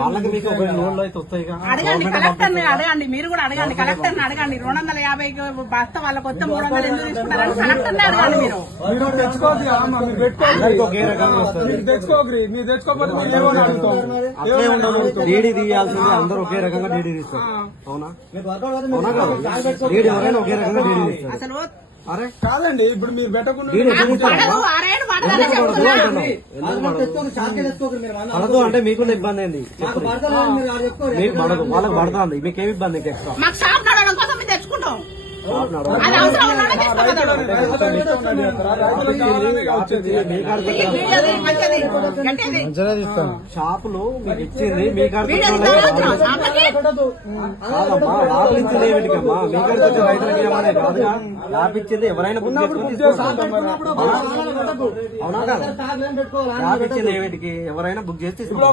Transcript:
వాళ్ళకి మీకు ఒక లోన్లు అయితే వస్తాయి. అడగండి కలెక్టర్ అడగండి, మీరు కూడా అడగండి కలెక్టర్ అడగండి. 250 బస్తా వాళ్ళకి వస్తే 300 ఎందుకు తీసుకుంటారని కలెక్టర్ అడగండి. మీరు తెచ్చుకోకరి, మీరు తెచ్చుకోకపోతే అట్లే ఉండదు. డీడీ తీయాల్సింది అందరూ ఒకే రకంగా డీడీ తీస్తారు. అవునా డీడీ ఎవరైనా ఒకే రకంగా డీడీ తీస్తారు. అసలు అరే కాదండి, ఇప్పుడు మీరు పెట్టకుండా పడదు అంటే మీకున్న ఇబ్బంది ఏంది? మీకు పడదు, వాళ్ళకి పడుతుంది. మీకేమి ఇబ్బంది? ఎక్స్ట్రా మాకు షాప్ నడవడం కోసం మేము తెచ్చుకుంటాం. అది అవసరం ఉన్నోడే తెచ్చుకోగలడు. షాపులు మీకు ఇచ్చింది మీ కాడమ్మా, యాప్లు ఇచ్చింది ఏమిటికమ్మా? మీ కాడికి వచ్చే రైతులకి ఏమనే కాదుగా. యాప్ ఇచ్చింది ఎవరైనా బుక్ చేసుకుని అవునా కదా? యాప్ ఇచ్చింది ఏమిటికి? ఎవరైనా బుక్ చేసి